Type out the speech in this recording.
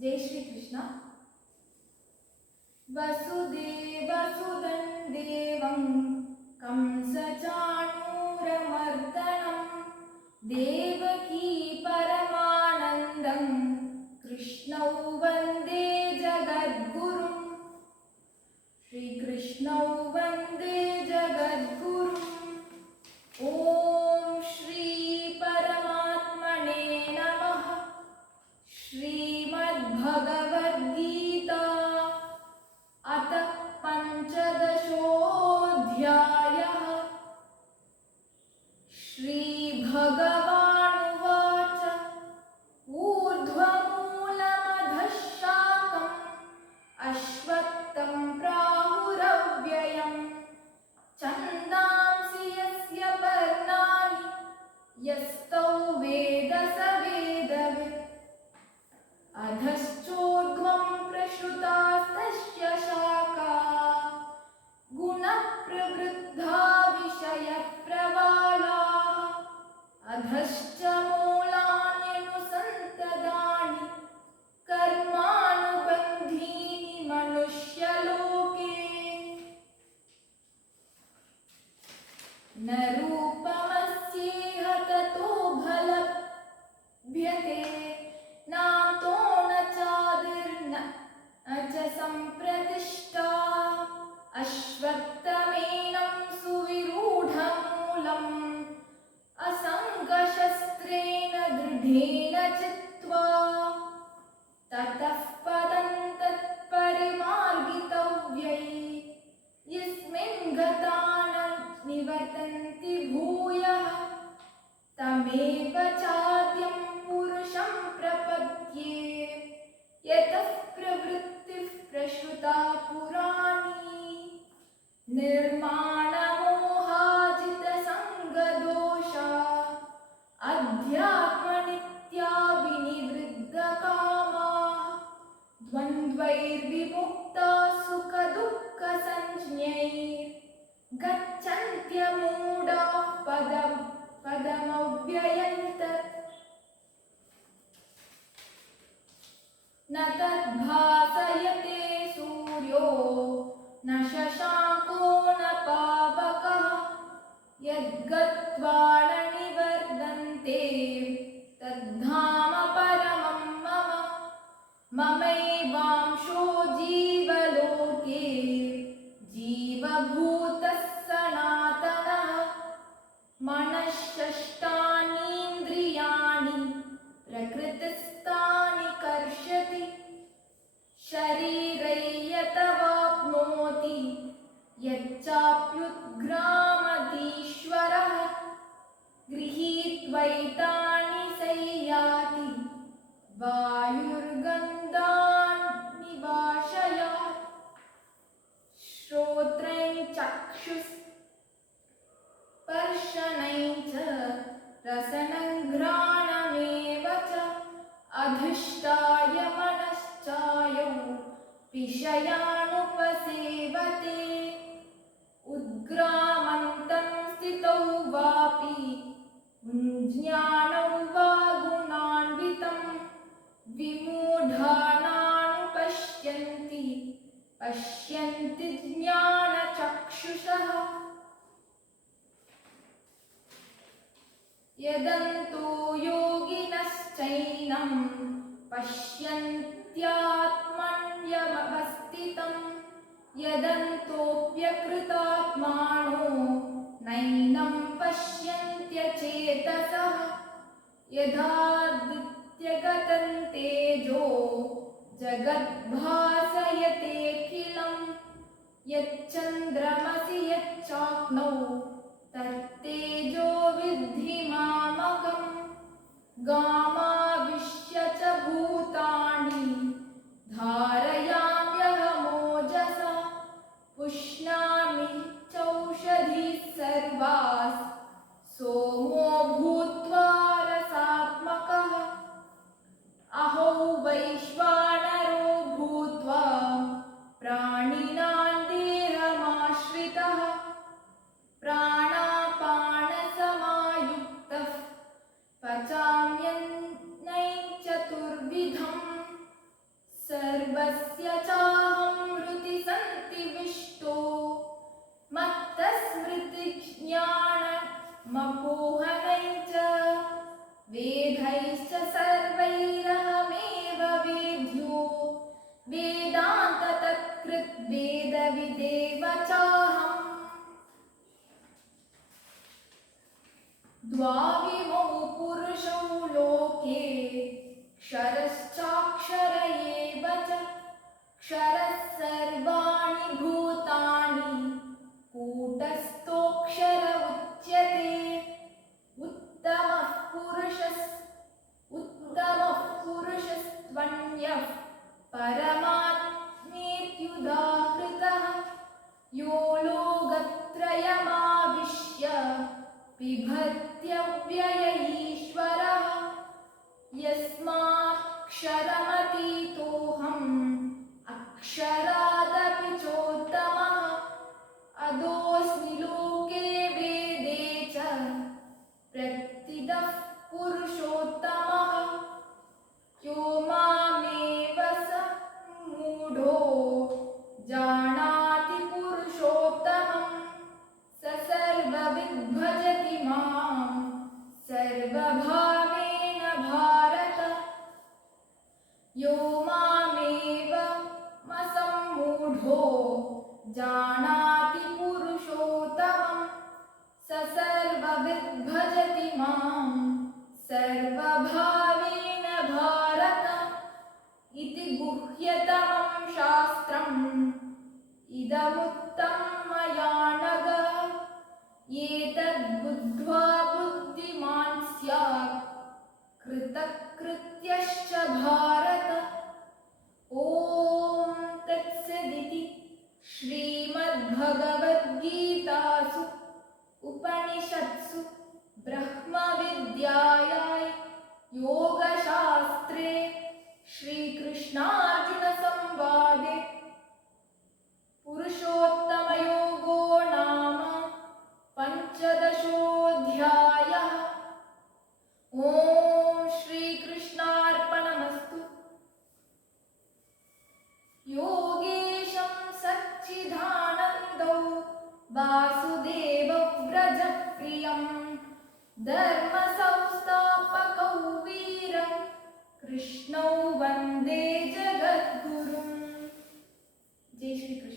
जय श्री कृष्ण। वसुदेवसुतं देवं कंसचाणूरमर्दनं देवकी परमानन्दं कृष्णौ वन्दे जगद्गुरुं। श्रीकृष्णौ वन्दे जगद्गुरुं। ॐ श्री परमात्मने नमः। श्रीमद्भगवद्गीता अथ पञ्चदशोऽध्यायः। श्रीभगवानुवाच ऊर्ध्वमूलमधः शाखम् अश्वत्थं प्राहुरव्ययम् छन्दांसि यस्य पर्णानि यस्तौ वेद स वेदवित्। अधश्चोर्ध्वं प्रसृतास्तस्य शाखाः गुणप्रवृद्धा विषयप्रवालाः। अधश्च मूलान्यनुसन्ततानि कर्मानुबन्धीनि मनुष्यलोके। न रूपमस्येह ततो फलभ्यते नातो न चादिर्न च सम्प्रतिष्ठा। अश्वत्थमेनं सुविरूढमूलम् असङ्गशस्त्रेण दृढेन चित्वा ततः पदं तत्परिमार्गितव्यै। यस्मिन् गता न निवर्तन्ति भूयः तमेव चाद्यं पुरुषं प्रपद्ये। यतः प्रवृत्तिः प्रसृता पुराणी निर्माणमोहाजितसङ्गदोषा अध्यात्मनित्या विनिवृद्धकामाः। द्वन्द्वैर्विमुक्ता सुखदुःखसञ्ज्ञैः गच्छन्त्यमूढाः पदमव्ययं तत्। न तद्भासयते सूर्यो न शशाङ्को न पावकः यद्गत्वा न निवर्तन्ते तद्धाम परमं मम। ममैवांशो जीवलोके जीवभूतः सनातनः। मनःषष्ठानीन्द्रियाणि प्रकृतिस्थानि कर्षति। शरीरे यतवाप्नोति यच्चाप्युत्क्रामतीश्वरः गृहीत्वैतानि संयाति वायुर्गन्धान् निवाशयात्। श्रोत्रेण चक्षुस्पर्शनेन च रसनं घ्राणमेव च अधिष्ठाय मनश्चायौ विषयानुपसेवते। उद्ग्रामन्तं स्थितौ वापि ज्ञानौ वा गुणान्वितं विमूढानानुपश्यन्ति पश्यन्ति ज्ञानचक्षुषः। यदन्तो योगिनश्चैनं पश्यन्त्यात्मन्यवस्थितं यदन्तोऽप्यकृतात्मानो नैनं पश्यन्त्यचेतसः। यथादित्यगतं तेजो जगद्भासयतेऽखिलं यच्चन्द्रमसि यच्चाग्नौ तत्तेजो विद्धि मामकम्। गामाविश्य च भूतानि धारयाम्यहमोजसा पुष्णामि चौषधीः सर्वाः सोमो भूत्वा रसात्मकः। अहो वैश्वानरो भूत्वा प्राणिनां देहमाश्रितः प्राणापानसमायुक्तः पचाम्यन्नं चतुर्विधम्। सर्वस्य चाहं हृदि सन्निविष्टो मत्तस्मृतिज्ञानमपोहनञ्च वेदैश्च सर्वैरहमेव वेद्यो वेदान्ततत्कृद्वेदविदेव चाहम्। द्वाविमौ पुरुषौ लोके क्षरश्चाक्षर एव च क्षरः सर्वाणि भूतानि कूटस्थोऽक्षर उच्यते। उत्तमः पुरुषस्त्वन्यः परमात्मेत्युदाहृतः यो लोकत्रयमाविश्य बिभर्त्यव्यय ईश्वरः यस्माक्षरमतीतोऽहम् अक्षरादपि चोत्तमः अधोऽस्मि लोके वेदे च प्रथितः पुरुषोत्तमः। यो मामेव स मूढो जानाति पुरुषोत्तमं स सर्वविद् भजति मां सर्वभावेन भारत। यो मामेवमसम्मूढो जानाति पुरुषोत्तमं स सर्वविद् भजति मां सर्वभावेन भारत। इति गुह्यतमं शास्त्रम् इदमुक्तं मया नघ एतद्बुद्ध्वा बुद्धिमान् स्यात् कृतकृत्यश्च भारत। ॐ तत्सदिति श्रीमद्भगवद्गीतासु उपनिषत्सु ब्रह्मविद्यायां योगशास्त्रे श्रीकृष्णार्जुनसंवादे पुरुषोत्तमयोगो नाम पञ्चदशोऽध्यायः। ॐ श्रीकृष्णार्पणमस्तु। योगेशं सच्चिदानन्दौ वासुदेवव्रजप्रियं धर्मसंस्थापकौ वीरं कृष्णौ वन्दे जगद्गुरुम्। जय श्री कृष्ण।